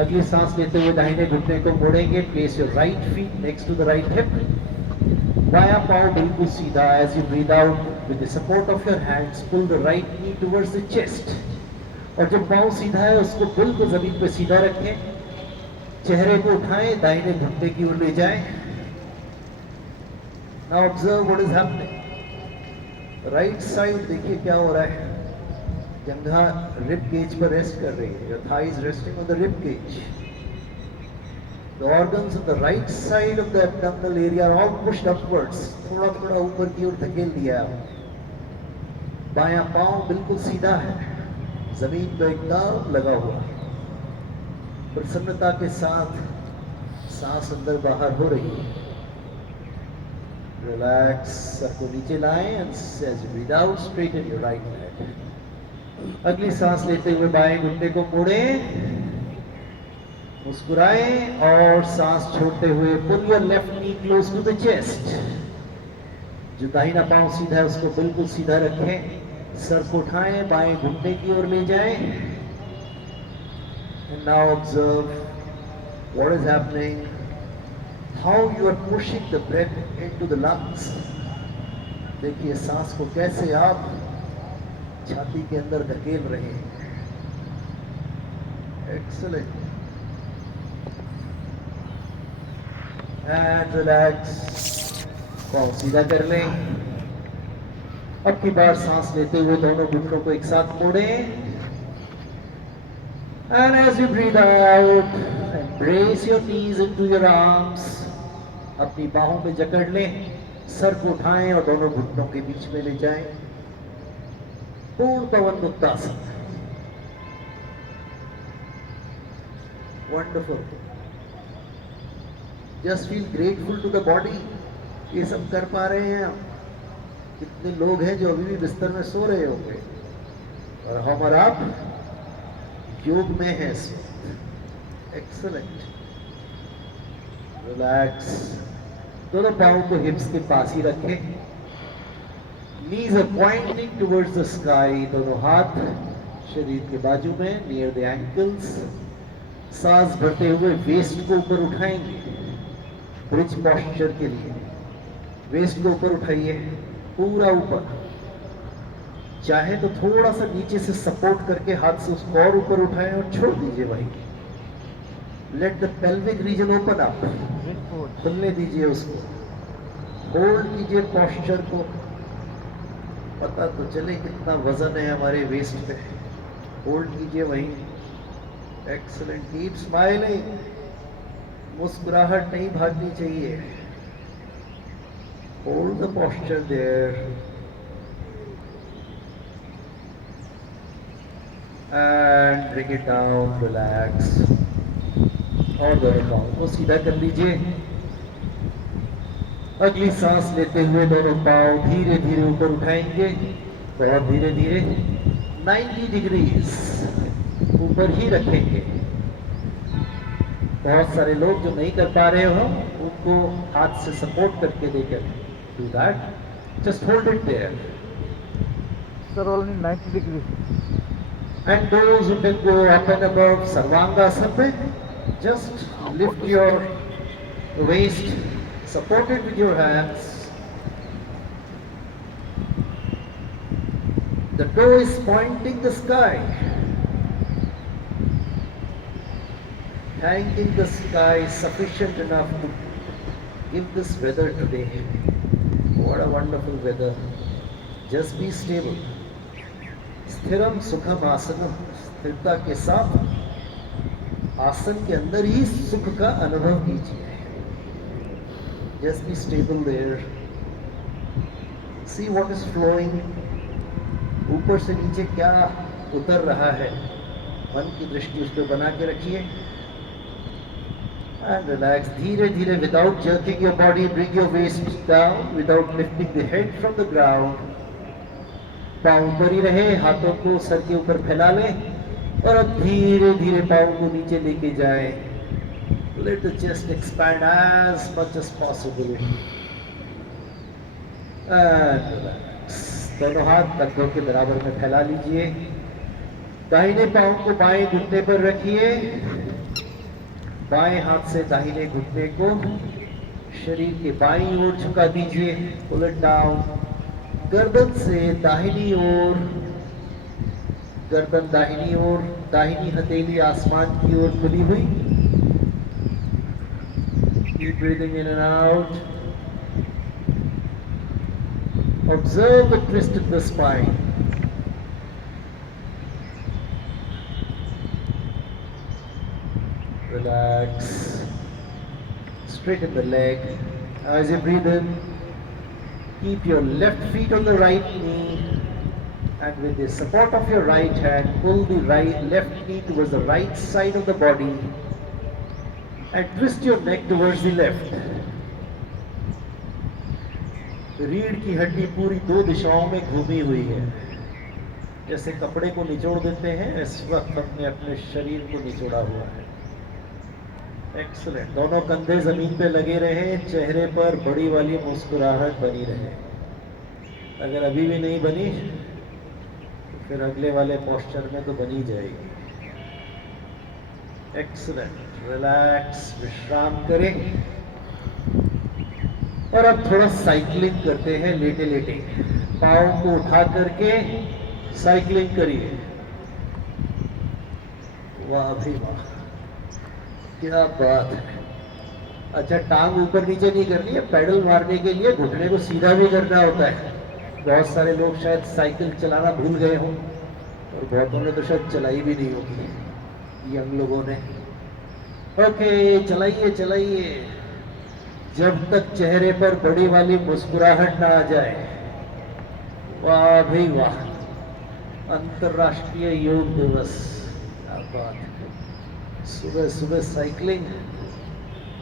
अगली सांस लेते हुए दाहिने घुटने को मोड़ेंगे. Place your right feet next to the right hip. बायां पांव बिल्कुल सीधा. As you breathe out with the support of your hands pull the right knee towards the chest. और जो पांव सीधा है उसको बिल्कुल जमीन पे सीधा रखें. चेहरे को उठाएं, दाहिने घुटने की ओर ले जाएं. Now observe what is happening. Right side देखिए क्या हो रहा है. जंघा रिब केज पर रेस्ट कर रही है. Your thigh is resting on the rib cage. The organs on the right side of the abdominal area are all pushed upwards. थोड़ा थोड़ा ऊपर की ओर धकेल दिया है. बायां पांव बिल्कुल सीधा है, जमीन पर एकदम लगा हुआ. प्रसन्नता के साथ सांस अंदर बाहर हो रही है. रिलैक्स. सर को नीचे लाएं and as you breathe out straighten your right leg. अगली सांस लेते हुए बाएं घुटने को मोड़ें, मुस्कुराएं और सांस छोड़ते हुए pull your left knee close to the chest. जो दाहिना पांव सीधा है उसको बिल्कुल सीधा रखें. सर को उठाएं, बाएं घुटने की ओर ले जाएं. And now observe what is happening, how you are pushing the breath into the lungs. देखिए सांस को कैसे आप छाती के अंदर धकेल रहे हैं. Excellent. And relax. पाँव सीधा कर लें. अब की बार सांस लेते हुए दोनों घुटनों को एक साथ मोड़ें. And as you breathe out, embrace your knees into your arms. अपनी बाहों पे जकड़ लें. सर को उठाएं और दोनों घुटनों के बीच में ले जाएं. पूर्ण पवन muktasana. Wonderful. Just feel grateful to the body. ये सब कर पा रहे हैं हम. कितने लोग हैं जो अभी भी बिस्तर में सो रहे होंगे और हम और आप योग में है इस वक्त. एक्सलेंट. रिलैक्स. दोनों पांवों को हिप्स के पास ही रखें. Knees are pointing towards the sky. दोनों हाथ शरीर के बाजू में नियर द एंकल्स. सांस भरते हुए वेस्ट को ऊपर उठाएंगे ब्रिज पोस्चर के लिए. वेस्ट को ऊपर उठाइए, पूरा ऊपर. चाहे तो थोड़ा सा नीचे से सपोर्ट करके हाथ से उसको और ऊपर उठाएं और छोड़ दीजिए वहीं. Let the pelvic region open up. खुलने दीजिए उसको. होल्ड कीजिए पोस्चर को. पता तो चले कितना वजन है हमारे वेस्ट पे. होल्ड कीजिए वहीं. एक्सीलेंट. Keep smiling. मुस्कुराहट नहीं भागनी चाहिए. Hold the posture there. And bring it down, relax. और दोनों पाँव को सीधा कर लीजिए. अगली सांस लेते हुए दोनों पाँव धीरे धीरे ऊपर उठाएंगे. बहुत धीरे धीरे 90 डिग्रीज ऊपर ही रखेंगे. बहुत सारे लोग जो नहीं कर पा रहे हो उनको हाथ से सपोर्ट करके देकर do that. Just hold it there. Sir, only 90 degrees. And those who can go up and above Sarvangasana, just lift your waist, support it with your hands. The toe is pointing the sky, thanking the sky sufficient enough to give this weather today. What a wonderful weather. Just be stable. स्थिरम सुखम आसनम. स्थिरता के साथ आसन के अंदर ही सुख का अनुभव कीजिए. Just be stable there. See what is flowing. ऊपर से नीचे क्या उतर रहा है. मन की दृष्टि उस पर बना के रखिए. And relax. धीरे धीरे without jerking your body, bring your waist down without lifting the head from the ground. पाँव ऊपर ही रहे. हाथों को सर के ऊपर फैला लें और अब धीरे धीरे पाँव को नीचे लेके जाएं. Let the chest expand as much as possible. And relax. दोनों हाथ कंधों के बराबर में फैला लीजिए. दाहिने पाँव को बाएं घुटने पर रखिए. बाएं हाथ से दाहिने घुटने को शरीर के बाईं ओर झुका दीजिए, पुल इट डाउन। गर्दन से दाहिनी ओर, गर्दन दाहिनी ओर, दाहिनी हथेली आसमान की ओर खुली हुई। Keep breathing in and out. Observe the twist in the spine. Relax. Straighten the leg. As you breathe in, keep your left feet on the right knee, and with the support of your right hand, pull the left knee towards the right side of the body and twist your neck towards the left. रीढ़ की हड्डी पूरी दो दिशाओं में घूमी हुई है। जैसे कपड़े को निचोड़ देते हैं, इस वक्त हमने अपने शरीर को निचोड़ा हुआ है। एक्सीलेंट। दोनों कंधे जमीन पे लगे रहे, चेहरे पर बड़ी वाली मुस्कुराहट बनी रहे। अगर अभी भी नहीं बनी तो फिर अगले वाले पोस्चर में तो बनी जाएगी। एक्सीलेंट। रिलैक्स, विश्राम करें। और अब थोड़ा साइकिलिंग करते हैं लेटे लेटे। पाँव को उठा करके साइकिलिंग करिए। वाह भाई वाह, क्या बात है। अच्छा, टांग ऊपर नीचे नहीं करनी है, पैडल मारने के लिए घुटने को सीधा भी करना होता है। बहुत सारे लोग शायद साइकिल चलाना भूल गए हों, और बहुतों ने तो शायद चलाई भी नहीं होगी, यंग लोगों ने। ओके, चलाइए चलाइए, जब तक चेहरे पर बड़ी वाली मुस्कुराहट ना आ जाए। वाह भाई वाह, अंतर्राष्ट्रीय योग दिवस, क्या बात है। सुबह सुबह साइकिलिंग,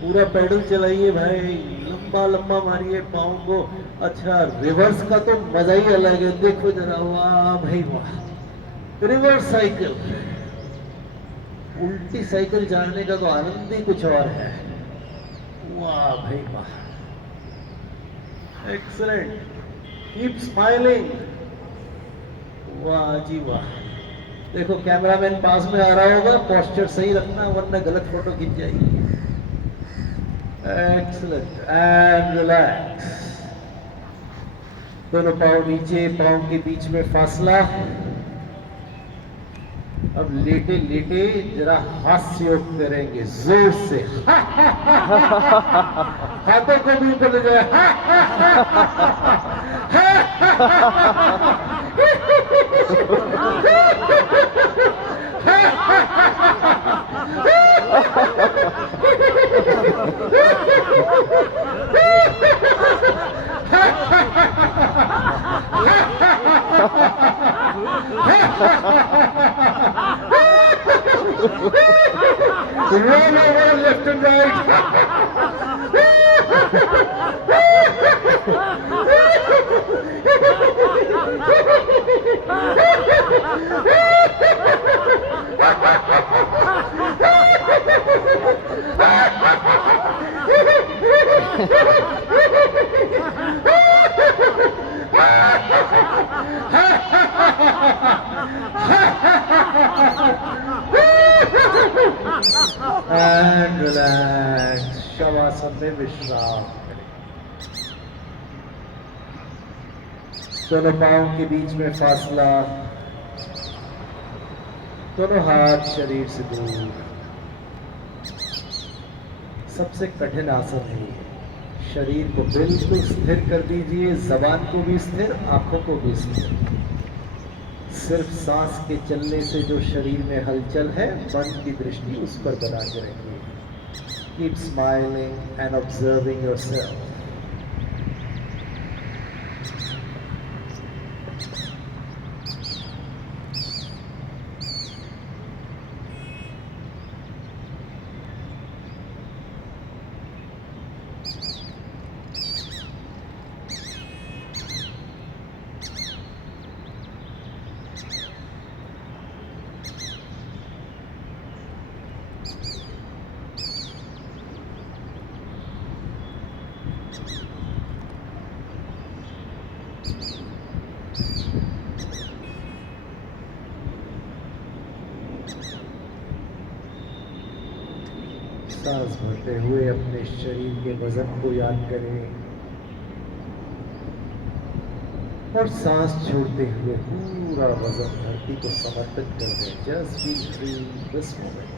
पूरा पैडल चलाइए भाई, लंबा लंबा मारिए पाँव को। अच्छा, रिवर्स का तो मजा ही अलग है, देखो जरा। वाह भाई वाह, रिवर्स साइकिल, उल्टी साइकिल चलाने का तो आनंद ही कुछ और है। वाह भाई वाह, एक्सीलेंट। Keep smiling. वाह जी वाह। देखो, कैमरामैन पास में आ रहा होगा, पोस्चर सही रखना वरना गलत फोटो खींच जाएगी। एक्सीलेंट। And relax. दोनों पाँव नीचे, पाँव के बीच में फासला। अब लेटे लेटे जरा हास्य योग करेंगे जोर से। हाथों को भी ऊपर ले जाए। Roll over left and and relax. Shavasana में विश्राम करें। दोनों पाँव के बीच में फासला, दोनों हाथ शरीर से दूर। सबसे कठिन आसन है ये। शरीर को बिल्कुल स्थिर कर दीजिए, जबान को भी स्थिर, आंखों को भी स्थिर। सिर्फ सांस के चलने से जो शरीर में हलचल है, मन की दृष्टि उस पर बना के रखिए। Keep smiling and observing yourself. सांस भरते हुए अपने शरीर के वजन को याद करें और सांस छोड़ते हुए पूरा वजन धरती को समर्पित कर दें। Just be free this moment.